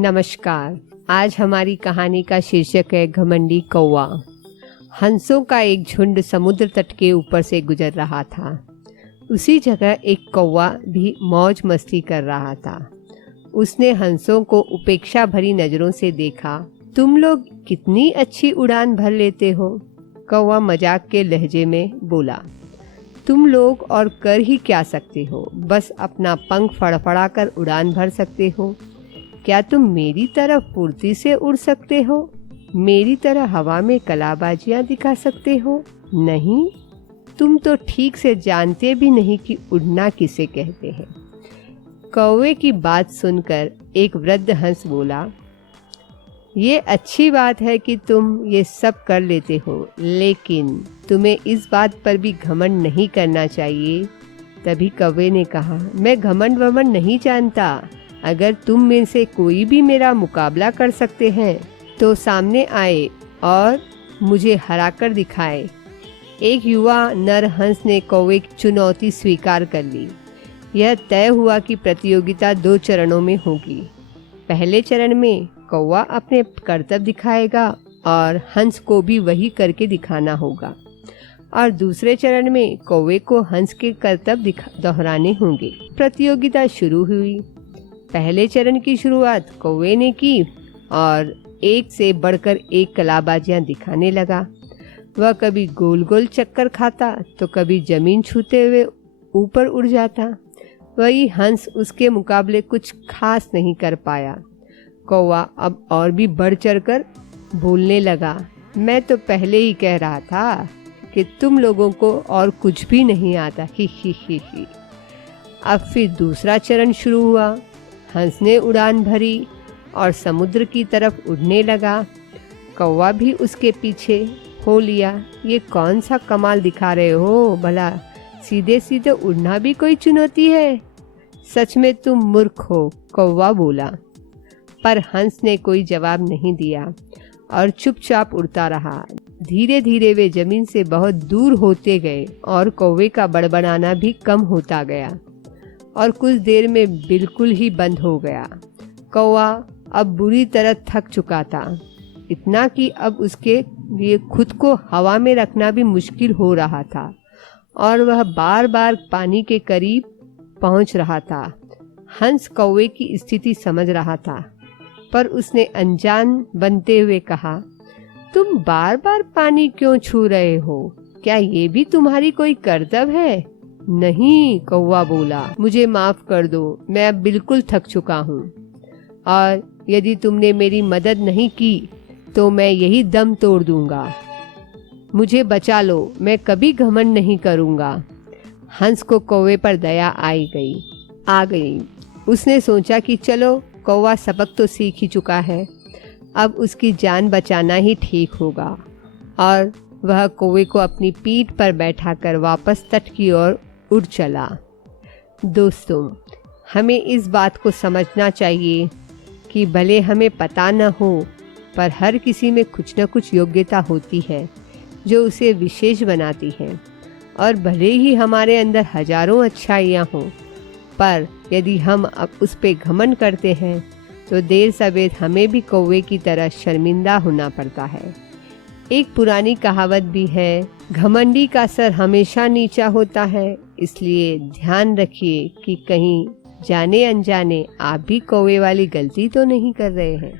नमस्कार। आज हमारी कहानी का शीर्षक है घमंडी कौवा। हंसों का एक झुंड समुद्र तट के ऊपर से गुजर रहा था। उसी जगह एक कौवा भी मौज मस्ती कर रहा था। उसने हंसों को उपेक्षा भरी नजरों से देखा। तुम लोग कितनी अच्छी उड़ान भर लेते हो, कौवा मजाक के लहजे में बोला। तुम लोग और कर ही क्या सकते हो, बस अपना पंख फड़फड़ा कर उड़ान भर सकते हो। क्या तुम मेरी तरह फुर्ती से उड़ सकते हो, मेरी तरह हवा में कलाबाजियां दिखा सकते हो? नहीं, तुम तो ठीक से जानते भी नहीं कि उड़ना किसे कहते हैं। कौवे की बात सुनकर एक वृद्ध हंस बोला, ये अच्छी बात है कि तुम ये सब कर लेते हो, लेकिन तुम्हें इस बात पर भी घमंड नहीं करना चाहिए। तभी कौवे ने कहा, मैं घमंड वमंड नहीं जानता। अगर तुम में से कोई भी मेरा मुकाबला कर सकते हैं तो सामने आए और मुझे हराकर दिखाए। एक युवा नर हंस ने कौवे की चुनौती स्वीकार कर ली। यह तय हुआ कि प्रतियोगिता 2 चरणों में होगी। पहले चरण में कौवा अपने करतब दिखाएगा और हंस को भी वही करके दिखाना होगा, और दूसरे चरण में कौवे को हंस के करतब दोहराने होंगे। प्रतियोगिता शुरू हुई। पहले चरण की शुरुआत कौवे ने की और एक से बढ़कर एक कलाबाजियां दिखाने लगा। वह कभी गोल गोल चक्कर खाता तो कभी जमीन छूते हुए ऊपर उड़ जाता। वही हंस उसके मुकाबले कुछ खास नहीं कर पाया। कौवा अब और भी बढ़ चढ़कर बोलने लगा, मैं तो पहले ही कह रहा था कि तुम लोगों को और कुछ भी नहीं आता। ही ही ही ही। अब फिर दूसरा चरण शुरू हुआ। हंस ने उड़ान भरी और समुद्र की तरफ उड़ने लगा। कौवा भी उसके पीछे हो लिया। ये कौन सा कमाल दिखा रहे हो भला, सीधे सीधे उड़ना भी कोई चुनौती है? सच में तुम मूर्ख हो, कौवा बोला। पर हंस ने कोई जवाब नहीं दिया और चुपचाप उड़ता रहा। धीरे धीरे वे जमीन से बहुत दूर होते गए और कौवे का बड़बड़ाना भी कम होता गया और कुछ देर में बिल्कुल ही बंद हो गया। कौवा अब बुरी तरह थक चुका था, इतना कि अब उसके लिए खुद को हवा में रखना भी मुश्किल हो रहा था और वह बार बार पानी के करीब पहुंच रहा था। हंस कौवे की स्थिति समझ रहा था, पर उसने अनजान बनते हुए कहा, तुम बार बार पानी क्यों छू रहे हो? क्या ये भी तुम्हारी कोई कर्तव्य है? नहीं, कौवा बोला, मुझे माफ कर दो, मैं अब बिल्कुल थक चुका हूँ और यदि तुमने मेरी मदद नहीं की तो मैं यही दम तोड़ दूंगा। मुझे बचा लो, मैं कभी घमंड नहीं करूंगा। हंस को कौवे पर दया आ गई। उसने सोचा कि चलो, कौवा सबक तो सीख ही चुका है, अब उसकी जान बचाना ही ठीक होगा, और वह कौवे को अपनी पीठ पर बैठाकर वापस तट की ओर उड़ चला। दोस्तों, हमें इस बात को समझना चाहिए कि भले हमें पता न हो, पर हर किसी में कुछ न कुछ योग्यता होती है जो उसे विशेष बनाती है, और भले ही हमारे अंदर हजारों अच्छाइयाँ हों, पर यदि हम अब उस पे घमंड करते हैं तो देर सवेर हमें भी कौवे की तरह शर्मिंदा होना पड़ता है। एक पुरानी कहावत भी है, घमंडी का सर हमेशा नीचा होता है। इसलिए ध्यान रखिए कि कहीं जाने अनजाने आप भी कौवे वाली गलती तो नहीं कर रहे हैं।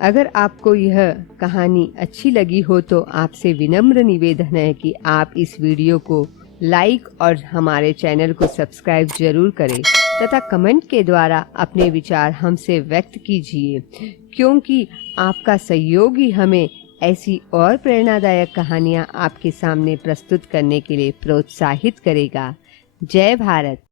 अगर आपको यह कहानी अच्छी लगी हो तो आपसे विनम्र निवेदन है कि आप इस वीडियो को लाइक और हमारे चैनल को सब्सक्राइब जरूर करें तथा कमेंट के द्वारा अपने विचार हमसे व्यक्त कीजिए, क्योंकि आपका सहयोग ही हमें ऐसी और प्रेरणादायक कहानियाँ आपके सामने प्रस्तुत करने के लिए प्रोत्साहित करेगा। जय भारत।